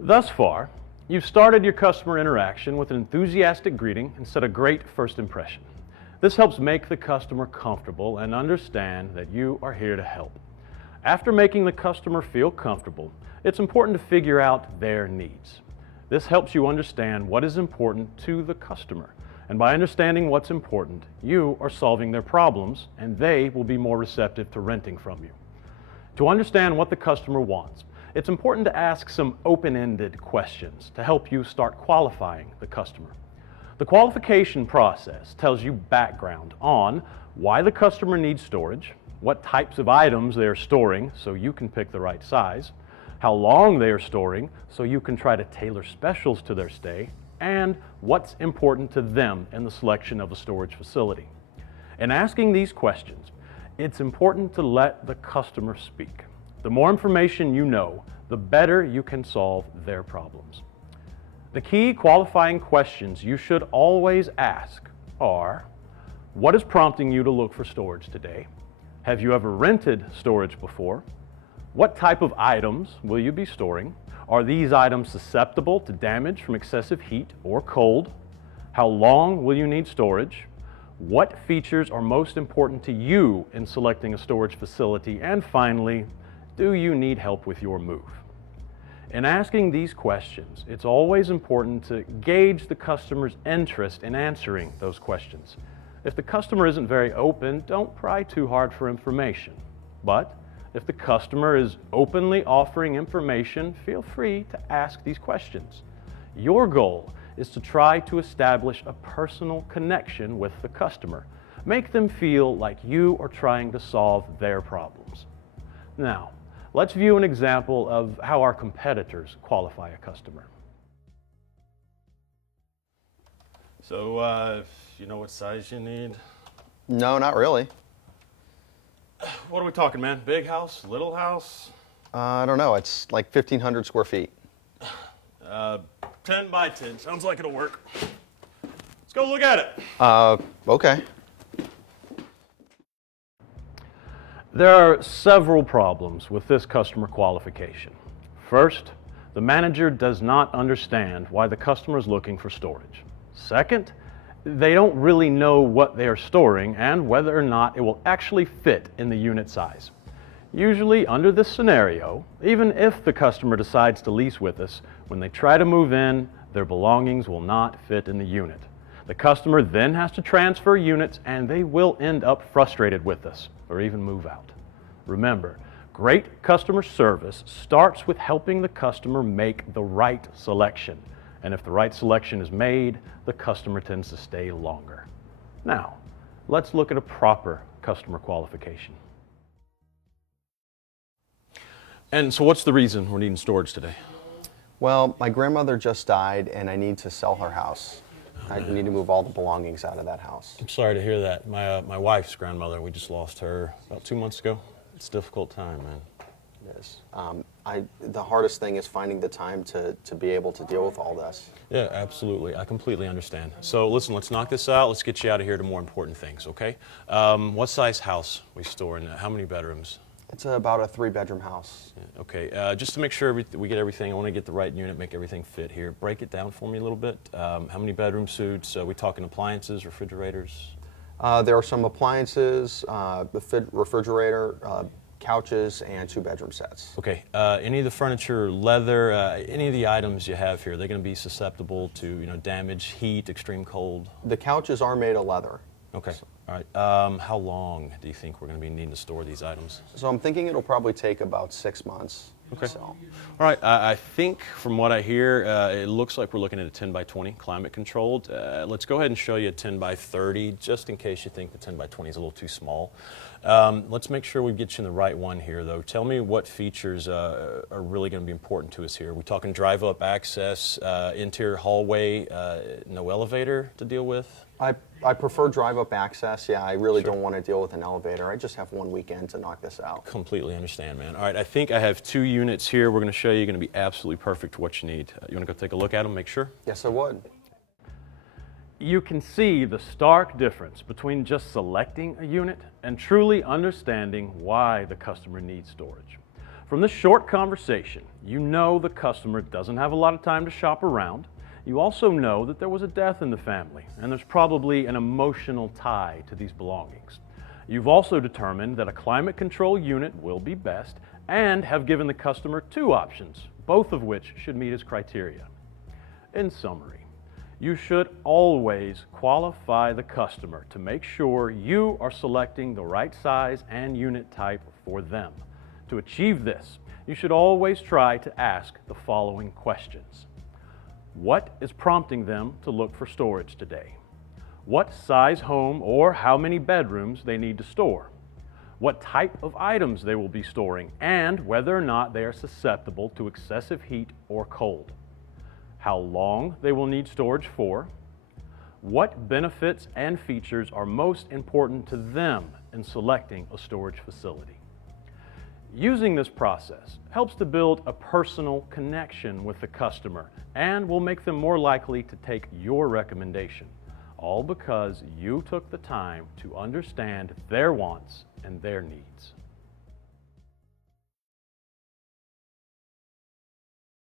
Thus far, you've started your customer interaction with an enthusiastic greeting and set a great first impression. This helps make the customer comfortable and understand that you are here to help. After making the customer feel comfortable, it's important to figure out their needs. This helps you understand what is important to the customer. And by understanding what's important, you are solving their problems and they will be more receptive to renting from you. To understand what the customer wants, it's important to ask some open-ended questions to help you start qualifying the customer. The qualification process tells you background on why the customer needs storage, what types of items they are storing so you can pick the right size, how long they are storing so you can try to tailor specials to their stay, and what's important to them in the selection of a storage facility. In asking these questions, it's important to let the customer speak. The more information you know, the better you can solve their problems. The key qualifying questions you should always ask are, what is prompting you to look for storage today? Have you ever rented storage before? What type of items will you be storing? Are these items susceptible to damage from excessive heat or cold? How long will you need storage? What features are most important to you in selecting a storage facility? And finally, do you need help with your move? In asking these questions, it's always important to gauge the customer's interest in answering those questions. If the customer isn't very open, don't pry too hard for information. But if the customer is openly offering information, feel free to ask these questions. Your goal is to try to establish a personal connection with the customer. Make them feel like you are trying to solve their problems. Now, let's view an example of how our competitors qualify a customer. So, you know what size you need? No, not really. What are we talking, man? Big house? Little house? I don't know. It's like 1,500 square feet. 10 by 10. Sounds like it'll work. Let's go look at it. Okay. There are several problems with this customer qualification. First, the manager does not understand why the customer is looking for storage. Second, they don't really know what they are storing and whether or not it will actually fit in the unit size. Usually, under this scenario, even if the customer decides to lease with us, when they try to move in, their belongings will not fit in the unit. The customer then has to transfer units and they will end up frustrated with us or even move out. Remember, great customer service starts with helping the customer make the right selection. And if the right selection is made, the customer tends to stay longer. Now, let's look at a proper customer qualification. And so what's the reason we're needing storage today? Well, my grandmother just died and I need to sell her house. I need to move all the belongings out of that house. I'm sorry to hear that. My wife's grandmother, we just lost her about 2 months ago. It's a difficult time, man. It is. The hardest thing is finding the time to be able to deal with all this. Yeah, absolutely. I completely understand. So listen, let's knock this out. Let's get you out of here to more important things, okay? What size house we store in? How many bedrooms? It's about a 3-bedroom house. Yeah, okay, just to make sure we get everything, I want to get the right unit, make everything fit here. Break it down for me a little bit. How many bedroom suites? We talking appliances, refrigerators? There are some appliances, the refrigerator, couches, and 2-bedroom sets. Okay, any of the furniture, leather, any of the items you have here, they're going to be susceptible to damage, heat, extreme cold? The couches are made of leather. Okay, all right. How long do you think we're going to be needing to store these items? So I'm thinking it'll probably take about 6 months. Okay. So. All right. I think from what I hear, it looks like we're looking at a 10 by 20 climate controlled. Let's go ahead and show you a 10 by 30, just in case you think the 10 by 20 is a little too small. Let's make sure we get you in the right one here, though. Tell me what features are really going to be important to us here. Are we talking drive-up access, interior hallway, no elevator to deal with? I prefer drive-up access. Yeah, I really Sure. don't want to deal with an elevator. I just have one weekend to knock this out. Completely understand, man. All right, I think I have 2 units here. We're going to show you. Going to be absolutely perfect for what you need. You want to go take a look at them, make sure? Yes, I would. You can see the stark difference between just selecting a unit and truly understanding why the customer needs storage. From this short conversation, you know the customer doesn't have a lot of time to shop around. You also know that there was a death in the family, and there's probably an emotional tie to these belongings. You've also determined that a climate control unit will be best and have given the customer two options, both of which should meet his criteria. In summary, you should always qualify the customer to make sure you are selecting the right size and unit type for them. To achieve this, you should always try to ask the following questions. What is prompting them to look for storage today? What size home or how many bedrooms they need to store? What type of items they will be storing, and whether or not they are susceptible to excessive heat or cold. How long they will need storage for. What benefits and features are most important to them in selecting a storage facility. Using this process helps to build a personal connection with the customer and will make them more likely to take your recommendation, all because you took the time to understand their wants and their needs.